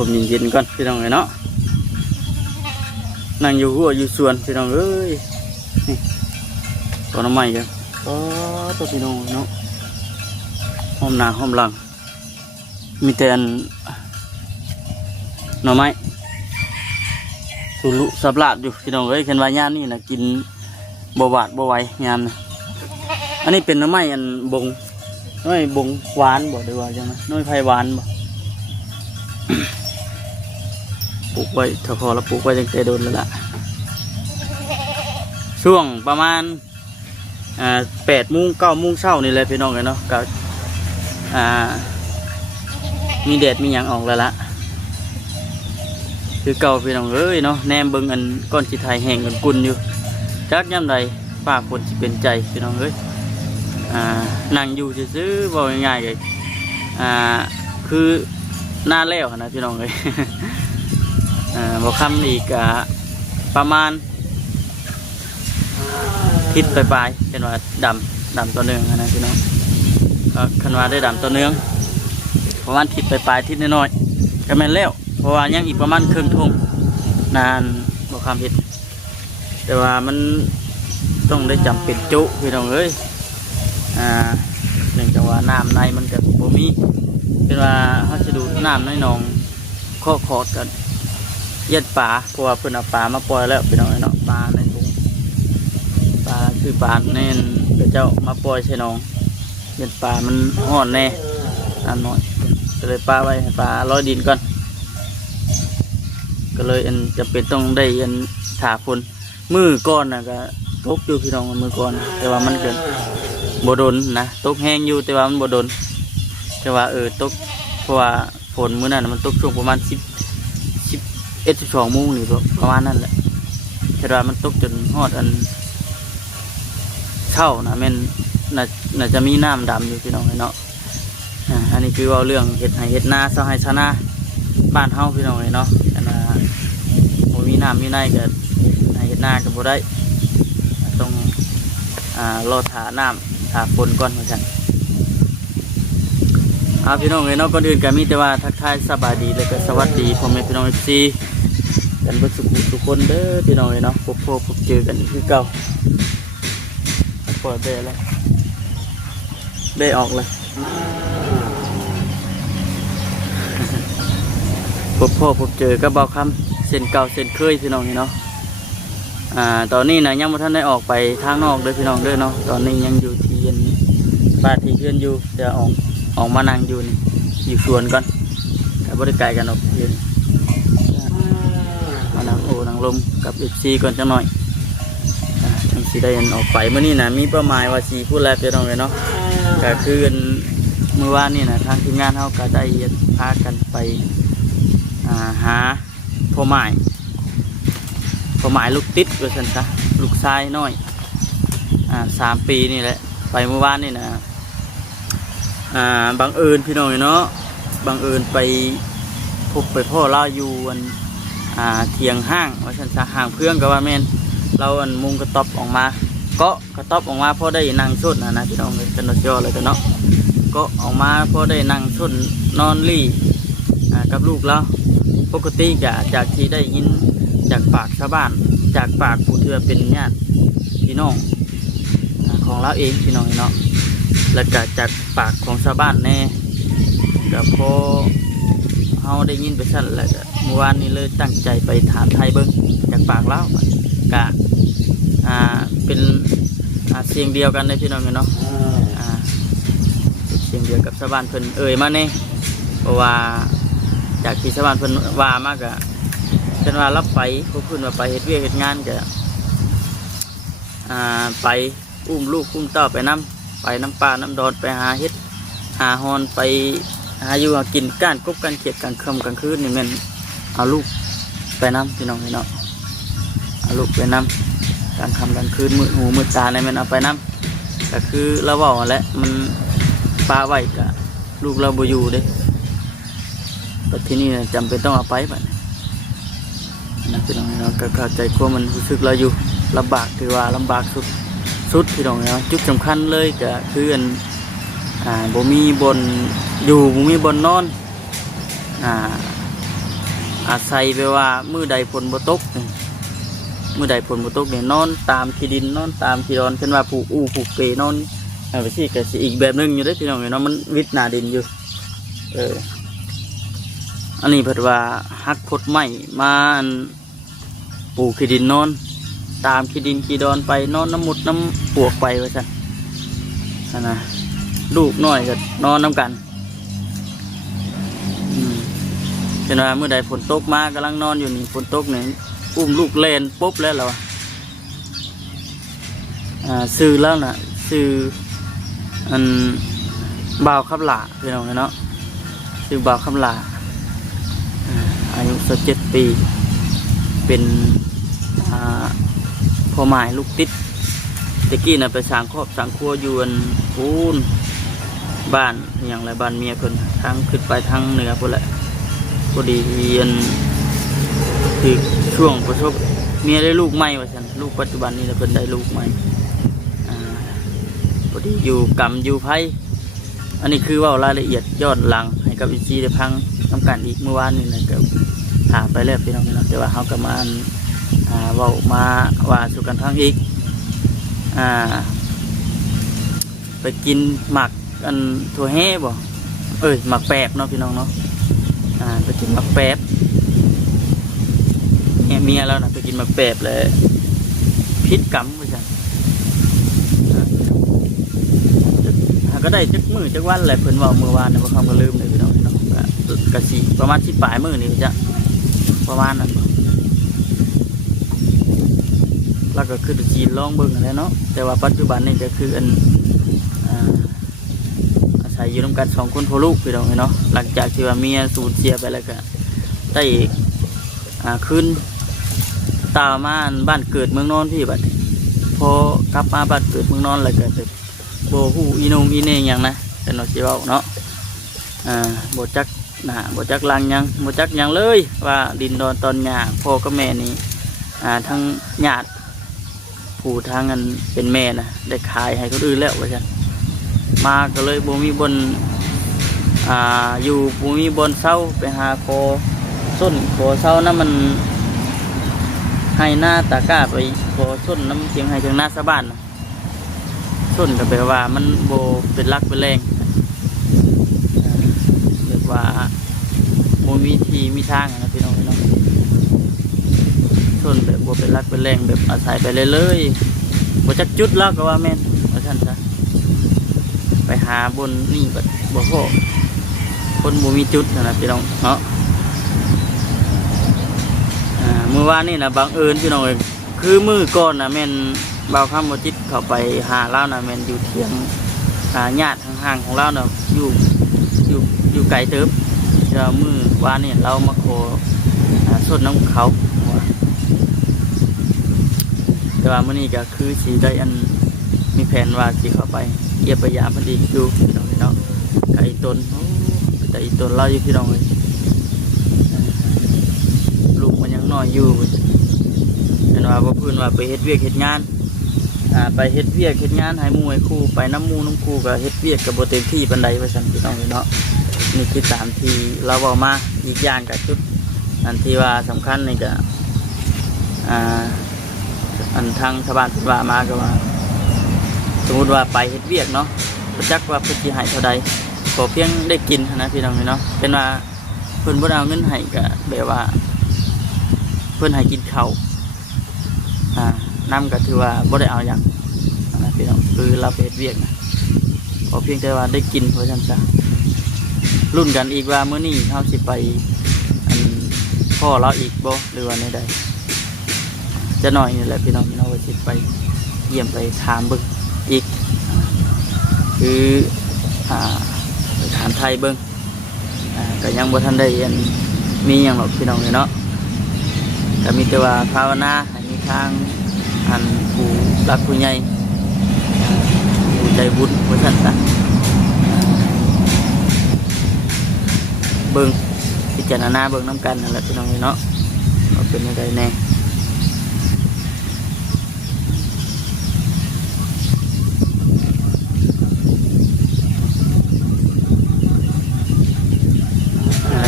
ผมเย็นๆก่อนพี่น้องเนาะนั่งอยู่หัวอยู่สวนพี่น้องเอ้ยนี่ต้นไม้กันก็ตัวพี่น้องเนาะหอมหนาหอมหลังมีแต่หน่อไม้สุรุสับลาดอยู่พี่น้องเอ้ยเห็นว่ายามนี่นะกินบ่หวาดบ่ไหวยามนะอันนี้เป็นหน่อไม้อันบงหน่อไม้บงหวานบ่ได้ว่าจังนะหน่อไม้ไผ่หวานบ่ ปลูกไว้ถ้าพอเราปลูกไว้ตั้งแต่โดนแล้วล่ะช่วงประมาณ8 โมง 9 โมงเช้านี่แหละพี่น้องกันเนาะก็มีแดดมีหยังออกแล้วล่ะคือเก่าพี่น้องเอ้ยเนาะแนมเบิ่งอันก้อนสีไทยแห้งกันกุนอยู่จักย่ำใดป้าคนสิเป็นใจพี่น้องเอ้ยนั่งอยู่ซื้อๆบอกง่ายๆเลยคือหน้าแล้วนะพี่น้องเอ้ย บอกคำอีกประมาณทิศปลายๆเป็นว่าดำตัวเนืองนะพี่น้องคันว่าได้ดำตัวเนืองประมาณทิศปลายๆทิศน้อยๆก็แม่นแล้วเพราะว่ายังอีกประมาณครึ่งทุ่งนานบอกคำผิดแต่ว่ามันต้องได้จำเป็นจุพี่น้องเอ้ยหนึ่งจากว่าน้ำในมันกับบ่มีเป็นว่าเขาจะดูน้ำในหนองข้อขอดกันเย็ดปลาเพราะว่าเพิ่นเอาปลามาปล่อยแล้วพี่น้องเนาะปลาในถุงปลาคือปลาเน่นเจ้ามาปล่อยใส่หนองเย็ดปลามันห่อนแน่น้ำน้อยก็เลยปลาไว้ให้ปลาลอยดินก่อนก็เลยจะเป็นต้องได้ถาฝนมือก้อนนะก็ตกอยู่พี่น้องมือก้อนแต่ว่ามันเกิดบ่โดนนะตกแห้งอยู่แต่ว่ามันบ่โดนแต่ว่าตกเพราะว่าฝนมื้อนั้นมันตกช่วงประมาณ12 โมงนี่ประมาณนั้นแหละแต่ว่ามันตกจนฮอดเช่านะแม่นน่าจะมีน้ำดำอยู่พี่น้องเนาะอันนี้คือว่าเรื่องเห็ดไห่เห็ดนาเสาไห่ชนะบ้านเฮาพี่น้องเนาะอันน่ะบ่มีน้ำมีในก็ไห่เห็ดนาก็บ่ได้ต้องรอถาน้ำถาฝนก่อนเหมือนกันพี่น้องเนาะก่อนอื่นก็มีแต่ว่าทักทายสบายดีแล้วก็สวัสดีพ่อแม่พี่น้องFCกันเบิดทุกคนเด้อพี่น้องเนาะพบเจอกันคือเก่าปล่อยเบะแล้วเบะออกเลยพบเจอกับเบาคำเส้นเก่าเส้นเคยพี่น้องเนาะตอนนี้นะยังไม่ทันได้ออกไปทางนอกเด้อพี่น้องเด้อเนาะตอนนี้ยังอยู่ที่บ้านที่เพื่อนอยู่จะออกมานั่งอยู่นี่อยู่สวนก่อนแต่บริการกันออกเพื่อนมานั่งนั่งลมกับFCก่อนจังหน่อยทั้งสีได้ออกไปเมื่อนี้นะมีเป้าหมายว่าสีพูดแล้วพี่น้องเลยเนาะก็คือเมื่อวานนี่นะทางทีมงานเขาก็ได้พากันไปหาพ่อหมายลูกติดด้วยสันซะลูกชายน้อย3 ปีนี่แหละไปเมื่อวานนี่นะบังเอิญพี่น้องเนาะบังเอิญไปพบไปพ่อเราอยู่เทียงห้างว่าสันซะห้างเพื่อนกับว่าแม่นเรามุงกระต๊อบออกมาก็กระต๊อบออกมาพอได้นั่งชดนะพี่น้องเลยกันนย่อเลยกันเนาะก็ออกมาพอได้นั่งชดนอนรี่กับลูกแล้วปกติจากที่ได้ยินจากปากชาวบ้านจากปากผู้ที่เป็นญาติพี่น้องของเราเองพี่น้องเนาะแล้วก็จากปากของชาวบ้านแน่ก็พอเขาได้ยินไปสั่นแล้วก็เมื่อวานนี้เลยตั้งใจไปถามไทยเบิ้งจากปากแล้วกะเป็นเสียงเดียวกันในพี่น้องเนาะเสียงเดียวกับชาวบ้านเพิ่นมาเนี่ยเพราะว่าจากที่ชาวบ้านเพิ่นว่ามากะเป็นว่ารับไปพวกเพิ่นว่าไปเฮ็ดเวียกเฮ็ดงานกะไปอุ้มลูกอุ้มเต้าไปน้ำป่าน้ำดอนไปหาเฮ็ดหาฮอนไปหาอยู่หากินก้านกบก้านเขียดก้านค่ำกลางคืนนี่แม่นเอาลูกไปน้ำพี่น้องเนาะเอาลูกไปน้ำกลางค่ำกลางคืนมืดหูมืดตาเนี่ยมันเอาไปน้ำก็คือเราบอกแล้วมันปลาไว้กับลูกเราบ่อยู่เด้แต่ที่นี่จำเป็นต้องเอาไปแบบนั้นพี่น้องเนาะก็เข้าใจกลัวมันรู้สึกเราอยู่ลำบากถือว่าลำบากสุดพี่น้องเนาะจุดสำคัญเลยก็คือบ่มีบนอยู่บ่มีบนนอน อาศัยไปว่ามื้อใดฝนบ่ตกนี่มื้อใดฝนบ่ตกนี่นอนตามขี้ดินนอนตามขี้ดอนเช่นว่าผูกอู่ผูกเปนอนไปสิก็สิอีกแบบนึงอยู่เด้อพี่น้องเนาะมันวิดหน้าดินอยู่อันนี้เพิ่นว่าฮักพดไม้มาปลูกขี้ดินนอนตามขี้ดินขี้ดอนไปนอนน้ำมุดน้ำปวกไปว่าซั่นนะลูกน้อยก็นอนน้ำกันเช่นว่าเมื่อใดฝนตกมากำลังนอนอยู่นี่ฝนตกเนี่ยอุ้มลูกเล่นปุ๊บแล้วเราซื้อแล้วนะซื้ออันบ่าวขับหลาพี่น้องเนาะซื้อบ่าวขับหลาอายุ17 ปีเป็นพ่อหมายลูกติดตะกี้น่ะไปสร้างครอบสร้างครัวอยู่อันพูนบ้านอย่างไรบ้านเมียคนทางขึ้นไปทางเหนือพุ่นแหละพอดีเรียนคือช่วงประสบเมียได้ลูกใหม่ว่าฉันลูกปัจจุบันนี้เราเป็นได้ลูกใหม่พอดีอยู่กรรมอยู่ไพ่อันนี้คือว่ารายละเอียดยอดหลังให้กับวิจีได้พังทำการอีกเมื่อวานนี่นะก็ถามไปแล้วพี่น้องนะแต่ว่าเขาก็มาเว้ามาว่าสู่กันพังอีกไปกินหมักอันถั่วแห่บ่หมักแปบเนาะพี่น้องเนาะไปกินหมักแปบเมียแล้วนะไปกินหมักแปบเลยพิษกรรมไปจ้ะก็ได้จักมือจักวันแหละเพิ่นว่าเมื่อวานเนี่ยว่าเขาก็ลืมเลยพี่น้องเนาะกะสิประมาณ10 ปลายมือนี่จ้ะประมาณนั้นแล้วก็คือจีนลองเบิ่งอะไรเนาะแต่ว่าปัจจุบันนี่ก็คืออาศัยอยู่ร่วมกัน2 คนพ่อลูกพี่น้องเนาะหลังจากที่ว่าเมียสูญเสียไปแล้วก็ได้ขึ้นตามมาบ้านเกิดเมืองนอนพี่บัดพอกลับมาบ้านเกิดเมืองนอนแล้วก็โบหูอีนงอีเนงอย่างนะแต่เราสิเว้าเนาะโบจักหน้าโบจักลังยังโบจักยังเลยว่าดินดอนตอนหญ้าพ่อกับแม่นี่ทั้งญาติผู้ทางกันเป็นแม่นะได้ขายให้คนอื่นแล้วว่าจังมาก็เลยบ่มีบนอยู่บ่มีบนเศร้าไปหาโคส้นโคเศร้านั้นมันให้หน้าตากล้าไปโคส้นน้ำเชียงให้เชียงหน้าสะบ้านนะส้นก็แปลว่ามันโบเป็นรักเป็นแรงเรียกว่าโมมีทีมีทางนะพี่น้องส้นแบบโบเป็นรักเป็นแรงแบบอาศัยไปเลยๆโบจักจุดแล้วก็ว่าแม่นว่าท่านซะไปหาบนนี่แบบบ่พอคนบ่มีจุดนะพี่น้องเนาะเมื่อวานนี่นะบังเอิญพี่น้องเองคือมือก่อนนะแม่นบ่าวคำบ่จิตเข้าไปหาเล่านะแม่นอยู่เถียงญาติห่างๆของเราเนาะอยู่ไกลเติบจะมือวานนี่เรามาขอสดน้ำเขาแต่ว่ามื้อนี้ก็คือสีได้อันมีแผนว่าสิเข้าไปเยี่ยมพยายามพอดีอยู่พี่น้องเนาะไก่ต้นแต่อีต้นเราอยู่พี่น้องเลยลูกมันยังน้อยอยู่เห็นว่าเพื่อนว่าไปเฮ็ดเวียกเฮ็ดงานไปเฮ็ดเวียกเฮ็ดงานให้หมู่ให้ครูไปน้ำมูน้ำครูก็เฮ็ดเวียกกับโบเต็มที่บันไดว่าซั่นพี่น้องเนาะนี่คือตามที่เราบอกมาอีกอย่างกับจุดอันที่ว่าสำคัญนี่ก็อันทางชาวบ้านพูดว่ามาก็ว่าสมมติว่าไปเฮ็ดเวียกเนาะประจักว่าเพื่อที่ให้เท่าใดขอเพียงได้กินนะพี่น้องเนาะเป็นว่าเพิ่นบ่เอาเงินให้ก็แบบว่าเพิ่นให้กินข้าวน้ำก็ถือว่าบ่ได้เอาอย่างนะพี่น้องคือเราไปเฮ็ดเวียกนะขอเพียงแต่ว่าได้กินเพราะฉะนั้นจ้ะรุ่นกันอีกว่ามื้อนี้เฮาสิไปพ่อเราอีกบ่หรือว่าในใดจะหน่อยนี่แหละพี่น้องเราสิไปเยี่ยมไปถามเบิ่งอีกคือไปถามไทยเบิ่งก็ยังบ่ทันได้มีหยังหรอกพี่น้องเนาะก็มีแต่ว่าภาวนาให้มีทางผู้รักผู้ใหญ่ผู้ใจบุญว่าซั่นซะเบิ่งพิจารณาเบิ่งน้ำกันนั่นแหละพี่น้องเนาะว่าเป็นยังไงแน่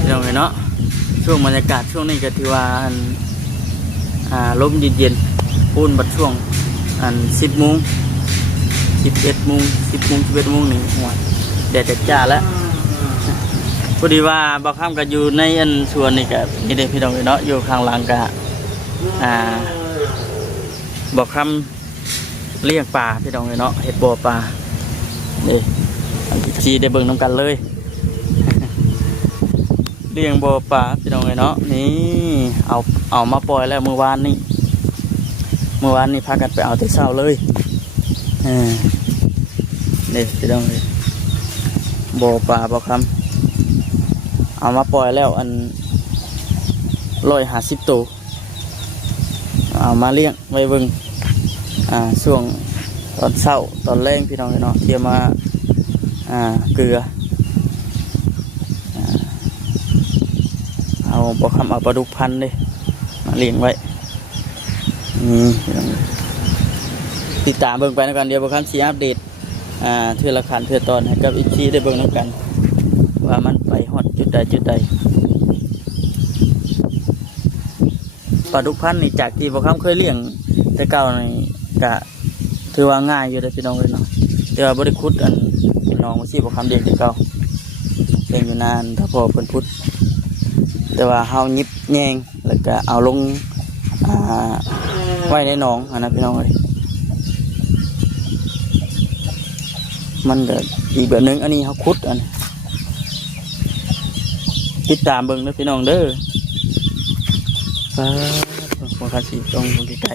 พี่น้องเนาะ ช่วงบรรยากาศช่วงนี้ก็ถือว่าลมเย็นๆปูนบัดช่วง10 โมง11 โมง10 โมง11 โมงนี่หัวแดดจ้าแล้วพอดีว่าบ่าวค่ำก็อยู่ในสวนนี่ก็นี่เด้พี่น้องเนาะอยู่ข้างหลังก็บ่าวค่ำเลี้ยงปลาพี่น้องเนาะเฮ็ดบ่อปลานี่จีได้เบิ่งน้ำกันเลยเลี้ยงบ่อปลาพี่น้องเนาะนี่เอามาปล่อยแล้วเมื่อวานนี่พากันไปเอาแต่เช้าเลยนี่พี่น้องเลยบ่อปลาบ่าวค่ำเอามาปล่อยแล้ว150 ตัวเอามาเลี้ยงไว้เบิ่งช่วงตอนเช้าตอนแรงพี่น้องเนาะเที่ยวมาเกลือเอาบ่คำเอาปลาดุกพันเลยมาเลี้ยงไว้ติดตามเบิ่งไปในการเดียวบ่คำสีอัปเดตเทื่อละคันเทื่อตอนให้กับอีกทีได้เบิ่งน้ำกันว่ามันไปฮอดจุดใดปลาดุกพันนี่จากที่บ่คำเคยเลี้ยงแต่เก่านี่ก็ถือว่าง่ายอยู่เลยพี่น้องเลยเนาะแต่ว่าบริคุดพี่น้องมาชีบ่คำเลี้ยงแต่เก่าเลี้ยงอยู่นานถ้าพอเพิ่นพุดแต่ว่าเฮายิบแยงแล้วก็เอาลงไว้ในหนองนะพี่น้องเลยมันก็อีกแบบนึงอันนี้เฮาคุดติดตามเบิ่งเด้อพี่น้องเด้อคนคันสีตรงใกล้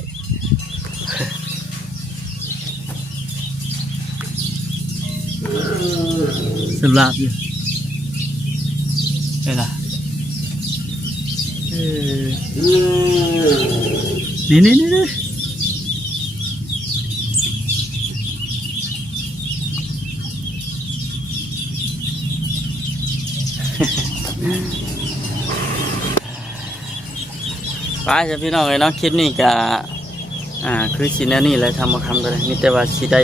สำหรับอยู่นี่ล่ะนี่ไปจ้ะพี่น้องเลยเนาะคลิปนี้ก็คือชิ้นนี้เลยทำมาคำกันเลยมีแต่ว่าชิ้นได้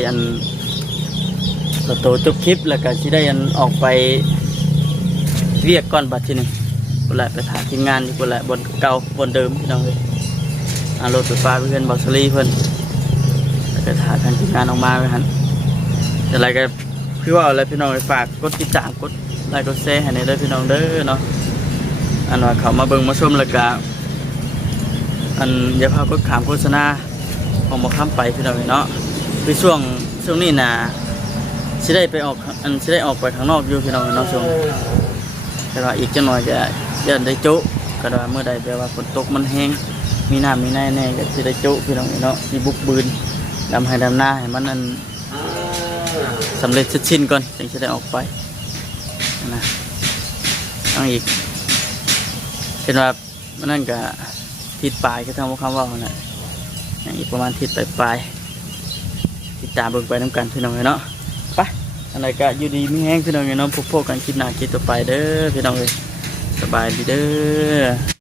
โตจบคลิปแล้วก็ชิ้นได้ออกไปเรียกก่อนบัดทีนึงคนละไปถ่ายทีมงานที่คนละบนเก่าบนเดิมพี่น้องเลยรถไฟฟ้าเพื่อนบอสลี่เพื่อนแล้วก็ถ่ายทางทีมงานออกมาไปหันอะไรก็พี่ว่าอะไรพี่น้องไปฝากกดติดตามกดไลค์กดแชร์ให้ในเด้อพี่น้องเด้อเนาะว่าเขามาเบิ่งมาชมแล้วก็อย่าพากดขามโฆษณาออกมาข้ามไปพี่น้องเนาะคือช่วงนี้นะสิได้ไปออกสิได้ออกไปข้างนอกอยู่พี่น้องเนาะช่วงแต่ว่าอีกจังหน่อยจะยันได้จุก็ได้เมื่อใดแปลว่าฝนตกมันแห้งมีน้ำมีแน่ก็สิได้จุพี่น้องเนาะที่บุกบืนดำให้ดำหน้าให้มันสำเร็จสิ้นก่อนจึงจะได้ออกไปนะต้องอีกเป็นว่ามันนั่นก็ทิศปลายก็ทำคำว่าเนี่ยอีกประมาณทิศปลายติดตามเบิ่งไปน้ำกันพี่น้องเนาะไปอะไรก็อยู่ดีไม่แห้งพี่น้องเนาะพบกันคลิปหน้าคลิปต่อไปเด้อพี่น้องเลยสบายดีเด้อ